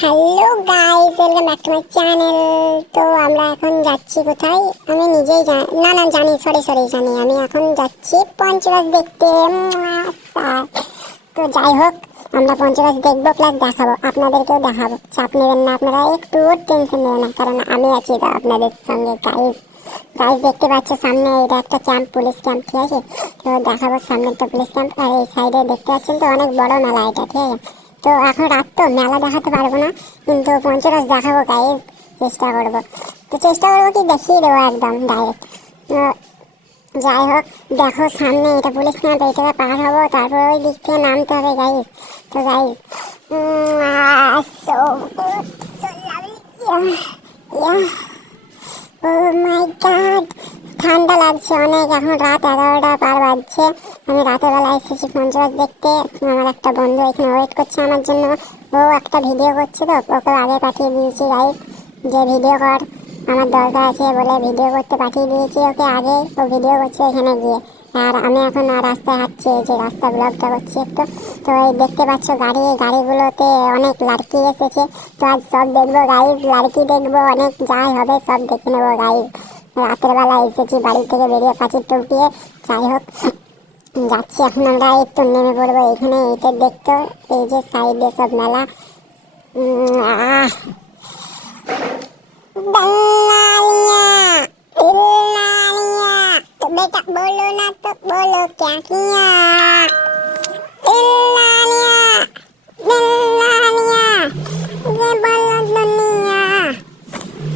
Hello guys, welcome back to my channel. তো আমরা এখন যাচ্ছি কোথায় আমি নিজেই জানি, সরি জানি। আমি এখন যাচ্ছি পঞ্চরাজ দেখতে। তো যাই হোক, আমরা পঞ্চরাজ দেখবো প্লাস দেখাবো, আপনাদেরকেও দেখাবো। চাপ নেবেন না, আপনারা একটু টেনশন নেবেন না, কারণ আমি আছি তো আপনাদের সঙ্গে। গাইস গাইস দেখতে পাচ্ছ সামনে এটা একটা ক্যাম্প, পুলিশ ক্যাম্প, ঠিক আছে? তো দেখাবো সামনে একটা পুলিশ ক্যাম্প, আর এই সাইডে দেখতে পাচ্ছেন তো অনেক বড় মেলা এটা, ঠিক আছে? তো এখন রাত তো মেলা দেখাতে পারবো না, কিন্তু পঞ্চরাজ দেখাবো গাইস, চেষ্টা করবো কি দেখিয়ে দেবো একদম ডাইরেক্ট। যাই হোক, দেখো সামনে এটা পুলিশ ক্যাম্প, এইটাকে পার হবো, তারপর ওই দিক থেকে নামতে হবে গাইস। তো গাইস ও মাই গড, ঠান্ডা লাগছে অনেক। এখন রাত 11টা পার বাজছে। আমি রাতের বেলা এসেছি পঞ্চরাজ দেখতে। আমার একটা বন্ধু এখানে ওয়েট করছে আমার জন্য। ও একটা ভিডিও করছে, তো ওকে আগে পাঠিয়ে দিয়েছি গাইস, যে ভিডিও কর, আমার দরকার আছে বলে ভিডিও করতে পাঠিয়ে দিয়েছি ওকে আগে। ও ভিডিও করছে এখানে গিয়ে, আর আমি এখন রাস্তায় হাঁটছি, যে রাস্তা ব্লগটা করছি একটু। তো এই দেখতে পাচ্ছ গাড়ি, এই গাড়িগুলোতে অনেক লাড়কি এসেছে। তো আজ সব দেখবো গাইস, লাড়কি দেখবো অনেক, যাই হবে সব দেখে নেবো গাইস। রাতের বেলা এসেছি বাড়ি থেকে বেরিয়ে পাঁচির টপকিয়ে। যাই হোক, যাচ্ছি এখন আমরা, এই তো নেমে পড়বো এখানে। এইটা দেখতো, এই যে সাইডে সব মেলা। আহ तो बेटा बोलो ना, तो बोलो क्या किया। ये बोलो दुनिया।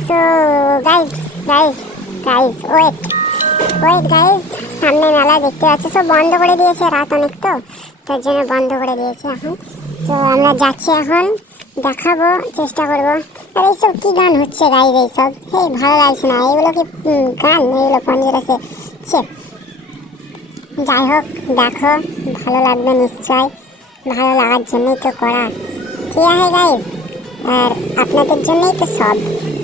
So guys, wait guys, সামনে মেলা দেখতে পাচ্ছ, সব বন্ধ করে দিয়েছে, রাত অনেক তো, তার জন্য বন্ধ করে দিয়েছে এখন। তো আমরা যাচ্ছি এখন, দেখাবো, চেষ্টা করবো। আর এইসব কি গান হচ্ছে গাইজ, এইসব ভালো লাগছে না, এগুলো কি গান? এগুলো পঞ্চরাজে ছে। যাই হোক, দেখো, ভালো লাগবে নিশ্চয়, ভালো লাগার জন্যই তো করা, ঠিক আছে গাইজ? আর আপনাদের জন্যই তো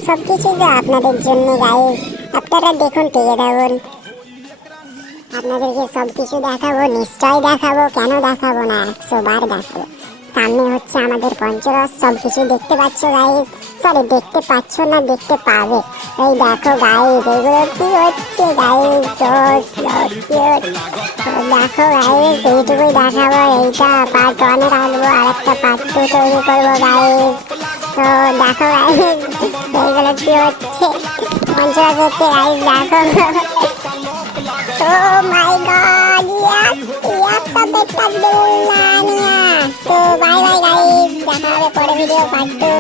সব কিছু তো আপনাদের জন্য গাইজ। আপনারা দেখুন, টিকে থাকুন, আপনাদেরকে সব কিছু দেখাবো, নিশ্চয় দেখাবো, কেন দেখাবো না, 100 বার দেখাবো। সামনে হচ্ছে আমাদের পঞ্চরস, সব কিছু দেখতে পাচ্ছ গাইস, সরি দেখতে পাচ্ছ না, দেখতে পাবে। এই দেখো গাইস, এগুলো কি হচ্ছে গাইস, দেখো গাইস, এইটুকুই দেখাবো, এইটা পার্ট 1 এ রাখবো, আর একটা পার্ট 2 তৈরি করবো গাইস। তো দেখো গাইস, এইগুলো কি হচ্ছে, পঞ্চরস হচ্ছে গাইস, দেখো। Oh my god, yes, the better Dillania. So bye bye guys, দেখা হবে পরে ভিডিও পার্ট 2।